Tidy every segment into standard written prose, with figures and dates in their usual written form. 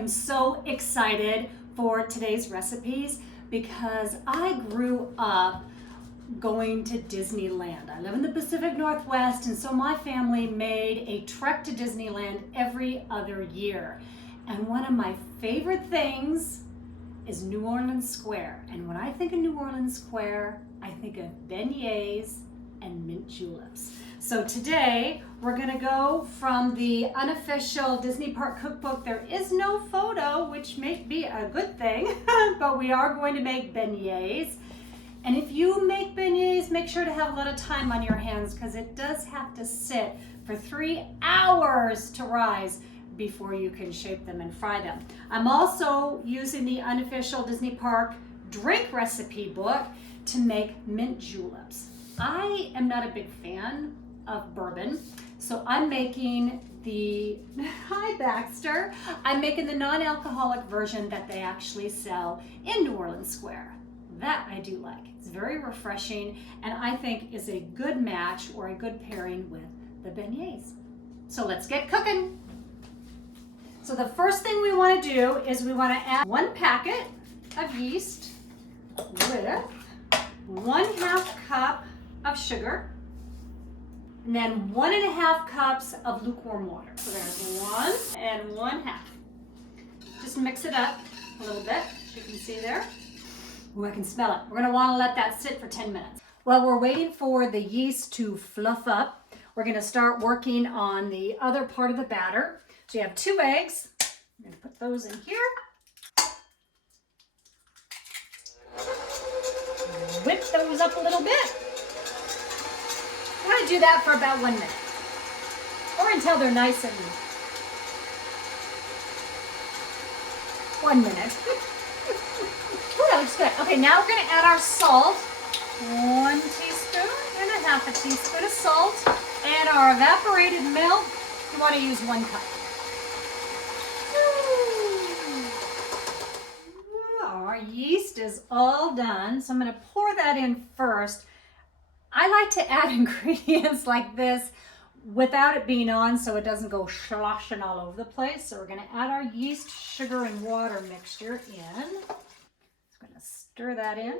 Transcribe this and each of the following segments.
am so excited for today's recipes because I grew up going to Disneyland. I live in the Pacific Northwest, and so my family made a trek to Disneyland every other year. And one of my favorite things is New Orleans Square. And when I think of New Orleans Square, I think of beignets and mint juleps. So today we're gonna go from the unofficial Disney Park cookbook. There is no photo, which may be a good thing, but we are going to make beignets. And if you make beignets, make sure to have a little time on your hands because it does have to sit for 3 hours to rise before you can shape them and fry them. I'm also using the unofficial Disney Park drink recipe book to make mint juleps. I am not a big fan of bourbon, so I'm making hi Baxter, I'm making the non-alcoholic version that they actually sell in New Orleans Square. That I do like. It's very refreshing and I think is a good match or a good pairing with the beignets. So let's get cooking. So the first thing we want to do is we want to add 1 packet of yeast with 1/2 cup of sugar, and then 1.5 cups of lukewarm water. So there's 1 and 1/2. Just mix it up a little bit, as you can see there. Ooh, I can smell it. We're gonna wanna let that sit for 10 minutes. While we're waiting for the yeast to fluff up, we're gonna start working on the other part of the batter. So you have 2 eggs. I'm gonna put those in here. Whip those up a little bit. I'm gonna do that for about 1 minute, or until they're nice and 1 minute. Ooh, that looks good. Okay, now we're gonna add our salt. 1 teaspoon and 1/2 teaspoon of salt, and our evaporated milk. You want to use 1 cup. Our yeast is all done, so I'm going to pour that in first. I like to add ingredients like this without it being on so it doesn't go sloshing all over the place. So we're going to add our yeast, sugar, and water mixture in. Just going to stir that in.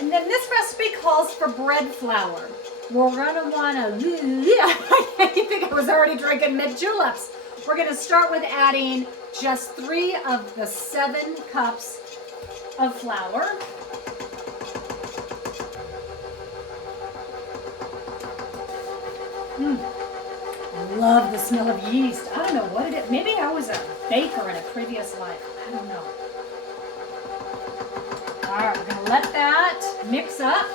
And then this recipe calls for bread flour. We're going to want to, you think I was already drinking mint juleps. We're going to start with adding just 3 of the 7 cups of flour. Love the smell of yeast. I don't know what it is. Maybe I was a baker in a previous life. I don't know. All right, we're going to let that mix up.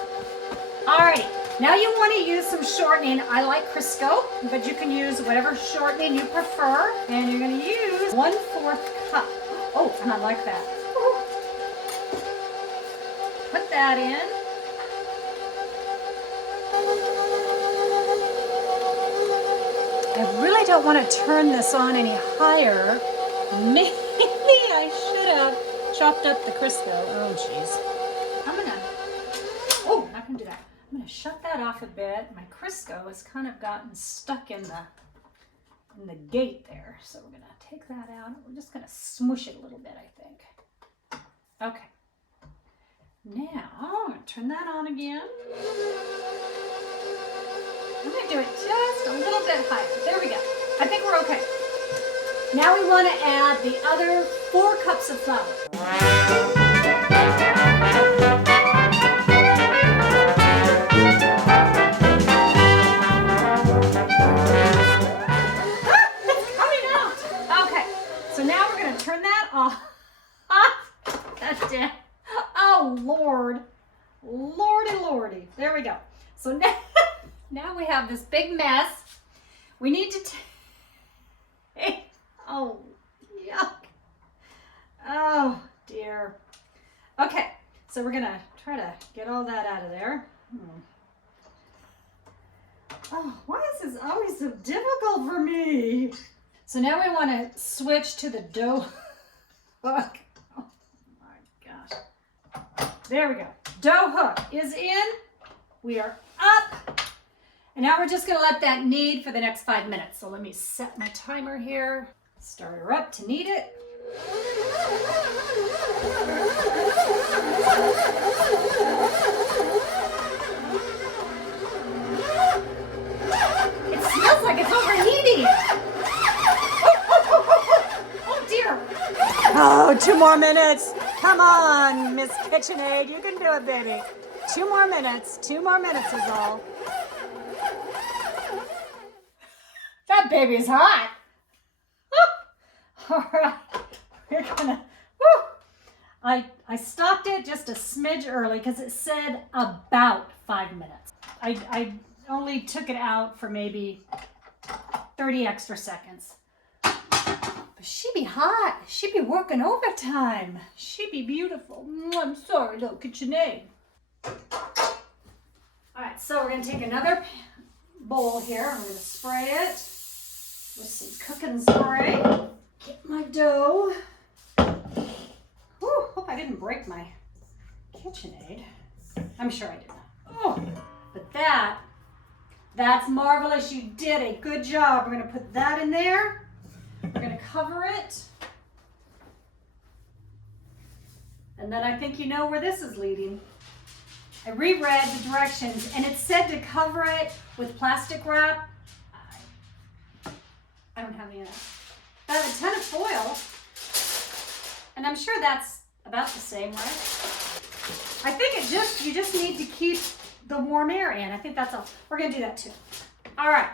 All right. Now you want to use some shortening. I like Crisco, but you can use whatever shortening you prefer. And you're going to use 1/4 cup. Oh, and I like that. Put that in. I really don't want to turn this on any higher. Maybe I should have chopped up the Crisco. Oh, jeez. I'm not going to do that. I'm going to shut that off a bit. My Crisco has kind of gotten stuck in the gate there. So we're going to take that out. We're just going to smoosh it a little bit, I think. Okay. Now, I'm going to turn that on again. I'm going to do it just a little bit higher. There we go. I think we're okay. Now we want to add the other 4 cups of flour. That's it. Oh, Lord. Lordy. There we go. So now we have this big mess. We need to take, oh, yuck. Oh, dear. Okay, so we're going to try to get all that out of there. Oh, why is this always so difficult for me? So now we want to switch to the dough hook. Oh my gosh. There we go. Dough hook is in. We are up. And now we're just going to let that knead for the next 5 minutes. So let me set my timer here. Start her up to knead it. It smells like it's overheating. Oh dear. Oh, 2 more minutes. Come on, Miss KitchenAid. You can do it, baby. 2 more minutes. 2 more minutes is all. That baby's hot. All right, we're gonna, I stopped it just a smidge early because it said about 5 minutes. I only took it out for maybe 30 extra seconds. But she be hot. She be working overtime. She be beautiful. I'm sorry, little KitchenAid. All right, so we're gonna take another bowl here. I'm gonna spray it with some cooking spray. Get my dough. Whew, hope I didn't break my KitchenAid. I'm sure I did not. Oh, but that's marvelous. You did a good job. We're gonna put that in there. We're gonna cover it. And then I think you know where this is leading. I reread the directions and it said to cover it with plastic wrap. I don't have any of that. About a ton of foil. And I'm sure that's about the same, right? I think you just need to keep the warm air in. I think that's all. We're gonna do that too. All right,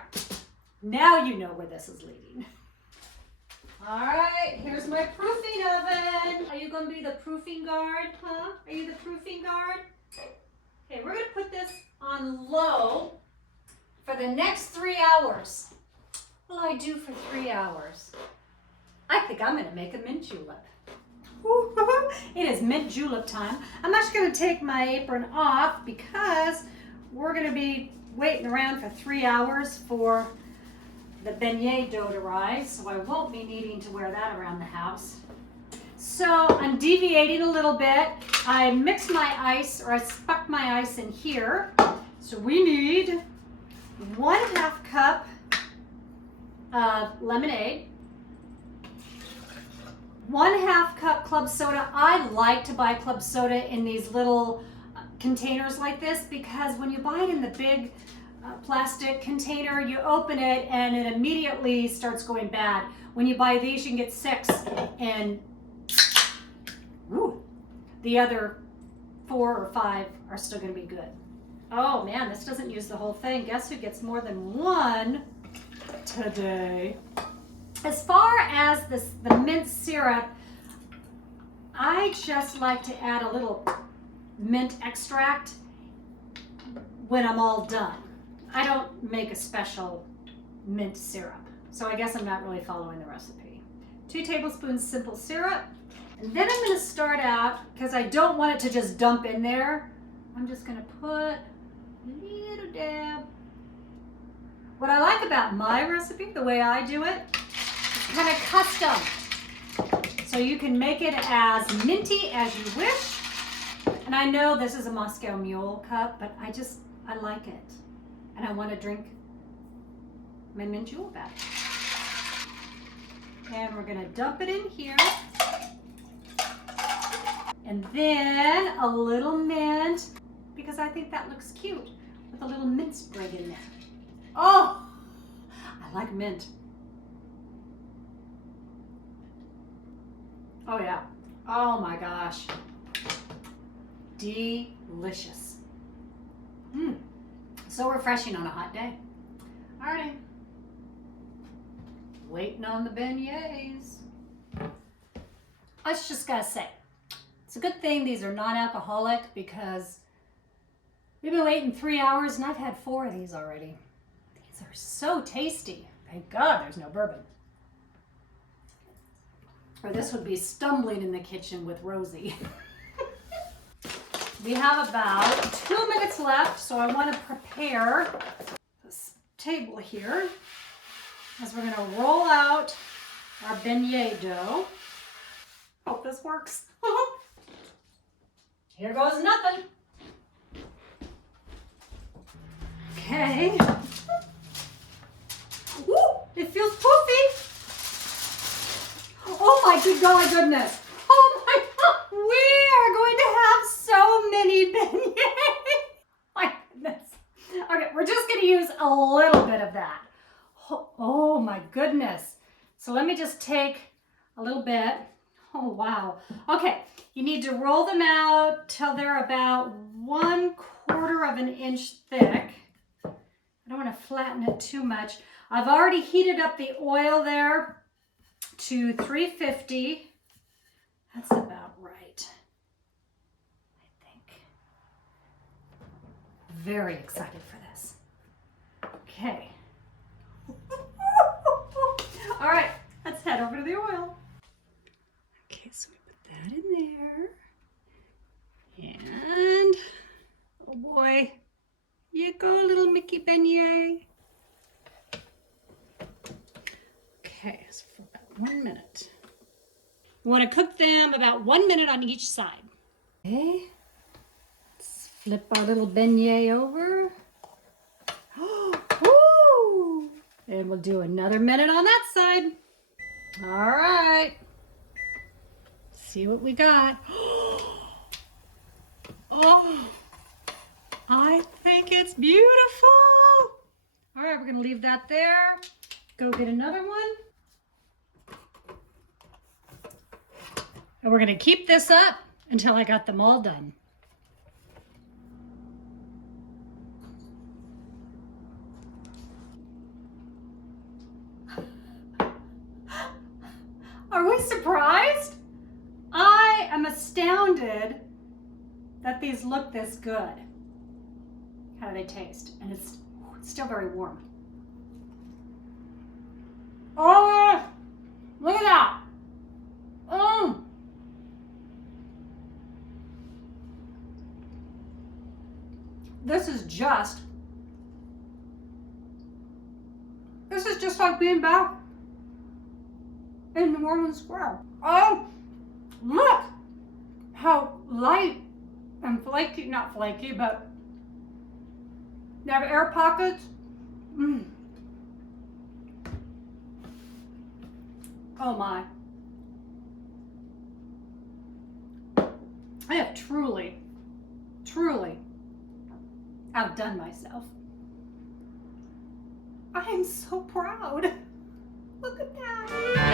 now you know where this is leading. All right, here's my proofing oven. Are you gonna be the proofing guard, huh? Are you the proofing guard? Okay, we're gonna put this on low for the next 3 hours. What will I do for 3 hours? I think I'm gonna make a mint julep. It is mint julep time. I'm actually gonna take my apron off because we're gonna be waiting around for 3 hours for the beignet dough to rise, so I won't be needing to wear that around the house. So I'm deviating a little bit. I mixed my ice, or I stuck my ice in here. So we need 1/2 cup of lemonade, 1/2 cup club soda. I like to buy club soda in these little containers like this because when you buy it in the big plastic container, you open it and it immediately starts going bad. When you buy these, you can get 6 and the other 4 or 5 are still going to be good. Oh man, this doesn't use the whole thing. Guess who gets more than one today? As far as the mint syrup, I just like to add a little mint extract when I'm all done. I don't make a special mint syrup, so I guess I'm not really following the recipe. 2 tablespoons simple syrup, and then I'm going to start out, because I don't want it to just dump in there, I'm just going to put a little dab. What I like about my recipe, the way I do it, is kind of custom. So you can make it as minty as you wish. And I know this is a Moscow Mule cup, but I like it. And I want to drink my mint julep out. And we're gonna dump it in here. And then a little mint, because I think that looks cute, with a little mint sprig in there. Oh, I like mint. Oh yeah, oh my gosh. Delicious. So refreshing on a hot day. All right. Waiting on the beignets. I just gotta say, it's a good thing these are non-alcoholic because we've been waiting 3 hours and I've had 4 of these already. These are so tasty. Thank God there's no bourbon. Or this would be stumbling in the kitchen with Rosie. We have about 2 minutes left, so I want to prepare this table here as we're going to roll out our beignet dough. Hope this works. Here goes nothing. Okay. Woo, it feels poofy. my good golly goodness. Oh my God, we are going to have so many beignets. My goodness. Okay, we're just going to use a little bit of that. Oh my goodness. So let me just take a little bit. Oh wow. Okay, you need to roll them out till they're about 1/4 of an inch thick. I don't want to flatten it too much. I've already heated up the oil there to 350. That's about right, I think. Very excited for this. Okay. All right, let's head over to the oil. Okay, so we put that in there. And, oh boy, here you go, little Mickey beignet. Okay, so for about 1 minute. You want to cook them about 1 minute on each side. Okay, let's flip our little beignet over. Woo! And we'll do another minute on that side. All right. See what we got. Oh, I think it's beautiful. All right, we're gonna leave that there. Go get another one. And we're gonna keep this up until I got them all done. Are we surprised? I am astounded that these look this good. How do they taste? And it's still very warm. Oh, look at that. This is just like being back in New Orleans Square. Oh, look how light and flaky, not flaky, but they have air pockets. Oh my. I have truly outdone myself. I am so proud. Look at that.